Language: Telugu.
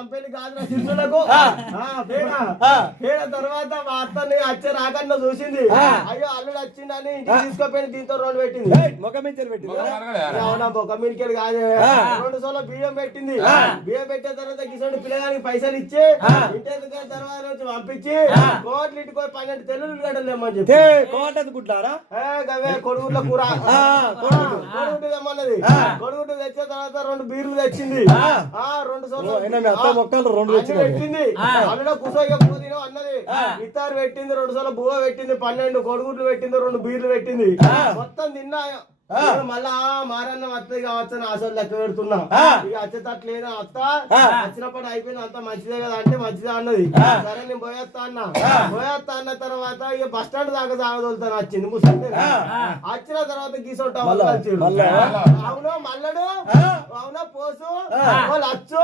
అంపెల్లి కాదు చిరులకు పేడ తర్వాత మా అత్తని వచ్చే రాకుండా చూసింది అయ్యో అల్లుడు వచ్చిందని ఇంటికి తీసుకుపోయి దీంతో 2 పెట్టింది ముఖం మీద పెట్టింది అవునా బొక్క మీరికెళ్ళి కాదు 2 సోల బియ్యం పెట్టింది బియ్యం పెట్టిన తర్వాత కిషోడు పిల్లగానికి పైసలు ఇచ్చి ఇంటి తర్వాత నుంచి పంపించి కోట్లు ఇంటికి 12 తెల్లులు గడ్డలు తెమ్మని చెప్పి కోట అనుకుంటారా కొడుగుట్ల కూర కొడుగుట్టు తెమ్మన్నది కొడుగుట్టు తెచ్చిన తర్వాత 2 బీర్లు తెచ్చింది 2 సోలు పెట్టింది అల్లుడ కుసోగా తినో అన్నది ఇత్తారు పెట్టింది 2 సోల బువ్వ పెట్టింది 12 కొడుగుట్లు పెట్టింది 2 బీర్లు పెట్టింది మొత్తం తిన్నా మళ్ళా మారన్న వస్తుంది కావచ్చు ఆశలు లెక్క పెడుతున్నా ఇక వచ్చేటట్లేదు అత్త వచ్చినప్పుడు అయిపోయింది అంత మంచిదే కదా అంటే మంచిదే అన్నది సరే నేను పోయేస్తా అన్న తర్వాత ఇక బస్ స్టాండ్ దాకా సాగదోలుతాను వచ్చింది ముసలి వచ్చిన తర్వాత గీసొట్ట అవును మల్లడు అవునా పోసు వాళ్ళు వచ్చు